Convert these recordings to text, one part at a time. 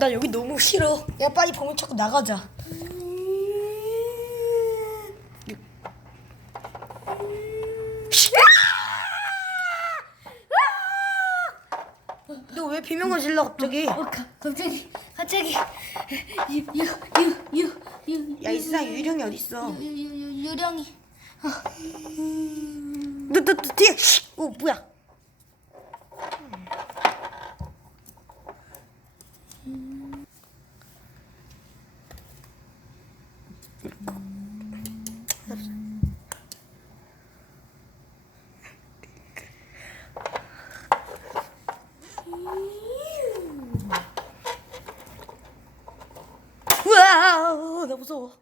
나 여기 너무 싫어. 야 빨리 범인 찾고 나가자. 너 왜 비명을 질러 갑자기? 어, 가, 갑자기 갑자기 유유유유 야이 세상 유령이 어딨어? 유령이 너, 너, 너 뒤에. 오 뭐야? 우와, 나 무서워.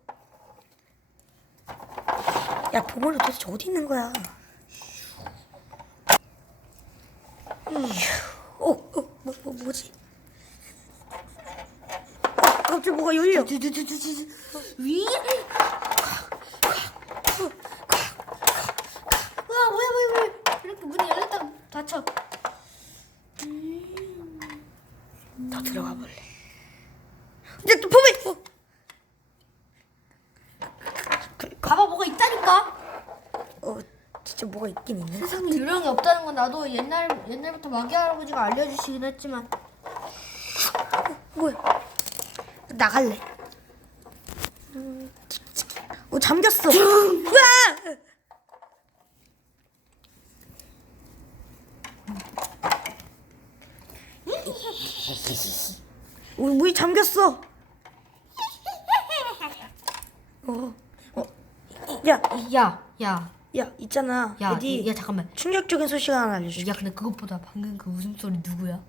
야, 보물이 도대체 어디 있는 거야? 어, 어, 뭐, 뭐, 뭐지? 어, 갑자기 뭐가 열려. 위 와 뭐야 뭐야 뭐야 이렇게 문이 열렸 다 닫혀 더 들어가 볼래. 이제 또 보면. 어. 그, 봐봐 뭐가 있다니까 어, 진짜 뭐가 있긴 있네. 세상에 유령이 없다는 건 나도 옛날 옛날부터 마귀 할아버지가 알려주시긴 했지만 뭐야? 나갈래. 음, 어, 잠겼어. 우와! 우리 문이 잠겼어. 어, 어, 야, 야 야, 야, 있잖아. 야, 어디 야 잠깐만 충격적인 소식 하나 알려줄게. 야 근데 그것보다 방금 그 웃음소리 누구야?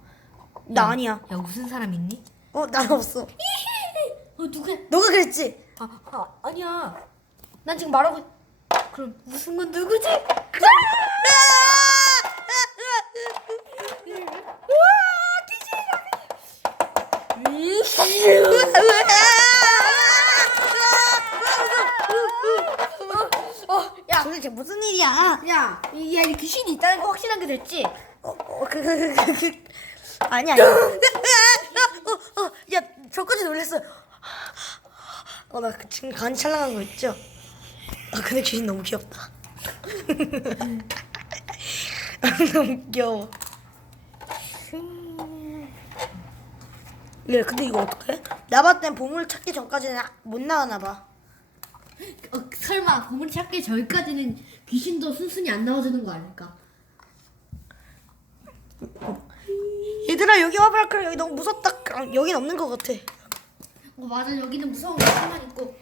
나 야, 아니야. 야 웃은 사람 있니? 어, 나 없어. 어 누구야? 너가 그랬지? 아, 아 아니야 난 지금 말하고 그럼 웃은 건 누구지? 어, 야, 도대체 무슨 일이야? 야, 이, 야, 이 귀신이 있다는 거 확실하게 됐지? 어, 어, 그, 그, 그, 그, 그. 아니, 아니. 어, 어, 야, 저까지 놀랬어요. 어, 나그 지금 간이 찰랑한 거 있죠? 아, 근데 귀신 너무 귀엽다. 너무 귀여워. 예, 근데 이거 어떡해? 나 봤을 땐 보물 찾기 전까지는 못 나가나 봐. 어, 설마 보물 찾기 전까지는 귀신도 순순히 안 나와주는 거 아닐까? 얘들아, 여기 와봐라. 그래, 여기 너무 무섭다. 아, 여긴 없는 것 같아. 어, 맞아, 여기는 무서운 것만 있고.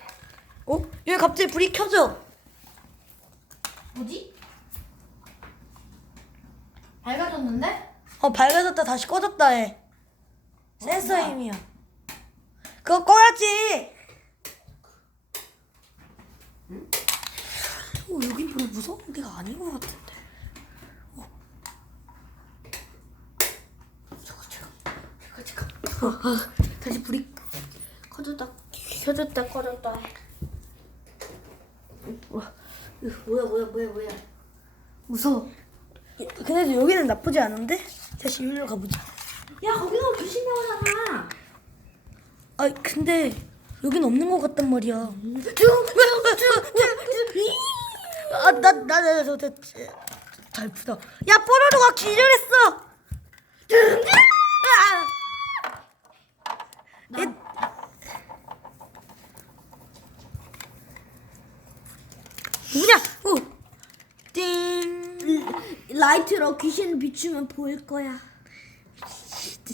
어? 여기 갑자기 불이 켜져. 뭐지? 밝아졌는데? 어 밝아졌다 다시 꺼졌다 해 센서 힘이야 그거 꺼야지. 어, 여긴 별로 무서운 데가 아닌 것 같은데. 어. 잠깐 잠깐 잠깐 잠깐. 어, 어, 다시 불이 꺼졌다 켜졌다 꺼졌다. 뭐야 뭐야 뭐야 뭐야. 무서워. 근데 여기는 나쁘지 않은데? 다시 여기로 가보자 야, 거기서 귀신 나오잖아. 아 근데 여긴 없는 것 같단 말이야. 아나나나나잘 푸다. 야 뽀로로가 기절했어. 얘- 누구냐? 어. 띵. 라이트로 귀신을 비추면 보일 거야.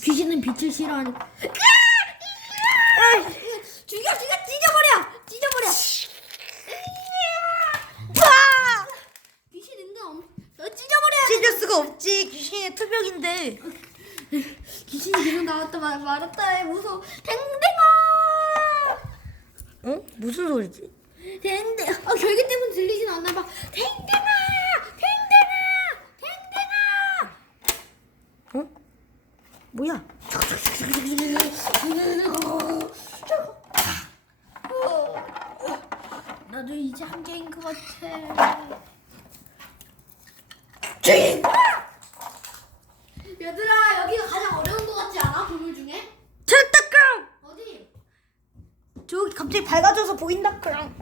귀신은 빛을 싫어하니까. 죽여, 죽여, 찢어버려, 찢어버려. 와! 귀신 은근 엄, 너 찢어버려. 찢을 수가 없지. 귀신의 투벽인데. 귀신이 계속 나왔다 말, 말았다 해 무서워. 댕댕아, 어? 무슨 소리지? 댕댕. 아 결계 때문에 들리진 않나 봐. 댕댕아. 어? 뭐야? 나도 이제 한계인 것 같아. 띵! 얘들아 여기가 가장 어려운 것 같지 않아? 보물 중에? 됐다 저기 갑자기 밝아져서 보인다 그랑.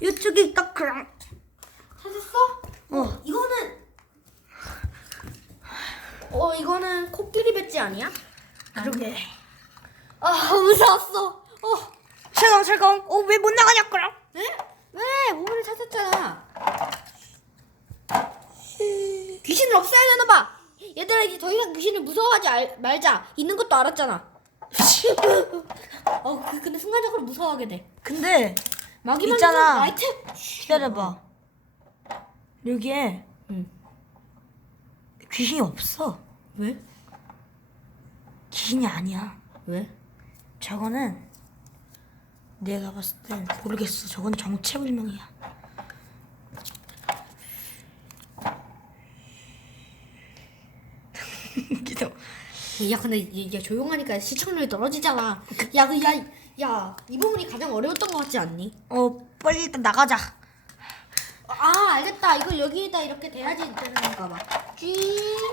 이쪽에 있다 그랑. 찾았어? 어. 이거는 어 이거는 코끼리 배지 아니야? 그러게. 아 무서웠어. 어. 철강 철강. 어왜 못 나가냐 그랑. 네? 왜? 몸을 찾았잖아. 귀신을 없애야 되나 봐. 얘들아 이제 더 이상 귀신을 무서워하지 알- 말자. 있는 것도 알았잖아. 어, 그, 근데 순간적으로 무서워하게 돼. 근데 마귀만 있잖아. 라이트. 기다려봐. 여기에 응. 귀신이 없어. 왜? 귀신이 아니야. 왜? 저거는 내가 봤을 땐 모르겠어. 저건 정체불명이야. 기다려. 야 근데 이- 야 조용하니까 시청률이 떨어지잖아. 야그야야 이 부분이 가장 어려웠던 것 같지 않니? 어 빨리 일단 나가자. 아 알겠다. 이걸 여기에다 이렇게 대야지 되는 건가 봐. 쥐.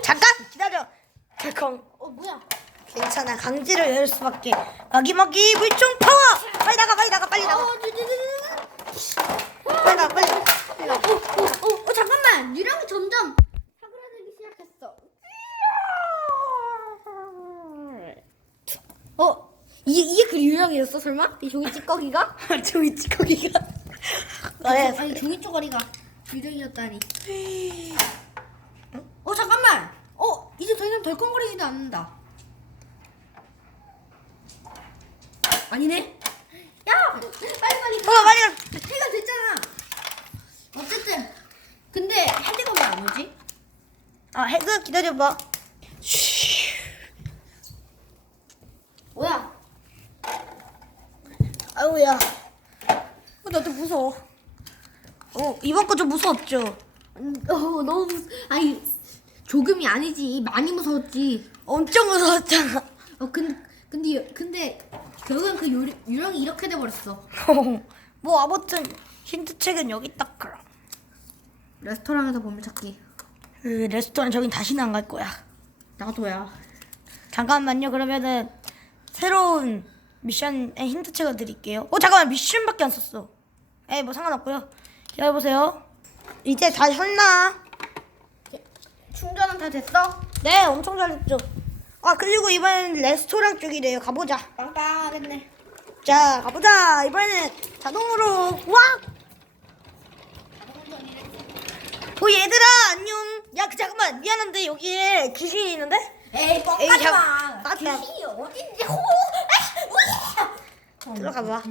잠깐 기다려. 잠깐. 어 뭐야? 괜찮아. 강제로 열 수밖에. 마기마기 물총 파워. 빨리 나가 빨리 나가 빨리 나가. 어, 쥐, 쥐, 쥐, 쥐. 빨리 나가 빨리. 빨리 나가. 어, 어, 어, 어, 잠깐만. 유령이 점점 사그라들기 시작했어. 어, 이게 이게 그 유령이었어 설마? 이 종이 찌꺼기가? 저기 찌꺼기가. 그래. 아니 종이 쪼가리가 유령이었다니. 어 잠깐만. 어 이제 더 이상 덜컹거리지도 않는다. 아니네. 야 빨리 빨리. 어 빨리. 가. 해가 됐잖아. 어쨌든 근데 헤드가 왜 안 오지? 아 해그 기다려봐. 뭐야? 아우야. 어, 나도 무서워. 어 이번 거 좀 무서웠죠. 음, 어 너무 무... 아니 조금이 아니지 많이 무서웠지. 엄청 무서웠잖아. 어 근데 근데 근데 결국엔 그 유령, 유령이 이렇게 돼버렸어. 뭐 아무튼 힌트 책은 여기 딱 그럼. 레스토랑에서 보물찾기. 그 레스토랑 저긴 다시는 안 갈 거야. 나도야. 잠깐만요. 그러면은 새로운 미션의 힌트 책을 드릴게요. 어 잠깐만 미션밖에 안 썼어. 에이 뭐 상관없고요. 기다려보세요. 이제 다 했나? 충전은 다 됐어? 네 엄청 잘했죠. 아 그리고 이번엔 레스토랑 쪽이래요. 가보자. 빵빵하겠네. 자 가보자. 이번에는 자동으로 와. 오 얘들아 안녕. 야 그, 잠깐만 미안한데 여기에 귀신이 있는데? 에이 에이, 뻥하지 잠- 마. 맞다. 귀신이 어딘지 호. 아, 들어가봐.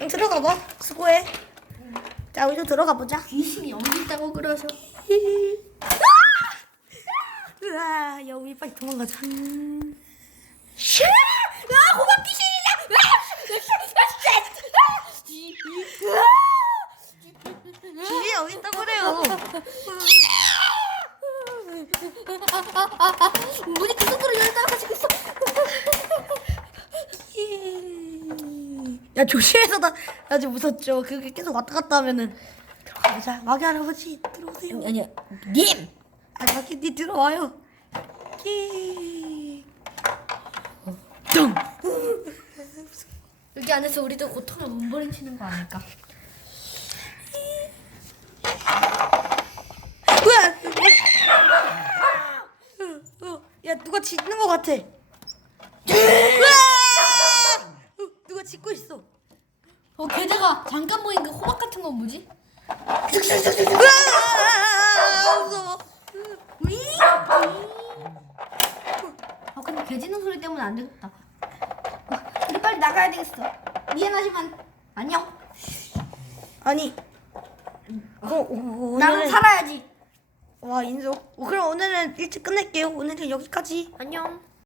응, 들어가봐. 수고해. 자 우리도 들어가 보자. 귀신이 어디 있다고 그러셔? 으아, 야 우리 빨리 도망가자. 슈! 아 호박 귀신이다! 귀신이 어디 있다고 그래요? 문이 그 속도로 열따라가지고 있어. 야 조심해서 나 아주 무섭죠. 그게 계속 왔다 갔다 하면은 들어가 보자. 마귀 할아버지 들어오세요. 아니야, 님. 아 마귀님 들어와요. 끼. 뚱. 여기 안에서 우리도 고통을 몸부림치는 거 아닐까? 뭐야? 어, 어, 야 누가 짖는 것 같아. 어, 누가 짖고 있어. 어, 게다가 잠깐 보인 그 호박 같은 건 뭐지? 으아! 무서워. 아, 근데 개 짖는 소리 때문에 안 되겠다. 어, 우리 빨리 나가야 되겠어. 미안하지만 안녕. 아니. 어, 오, 나는 오늘은 살아야지. 와. 어, 그럼 오늘은 일찍 끝낼게요. 오늘은 여기까지. 안녕.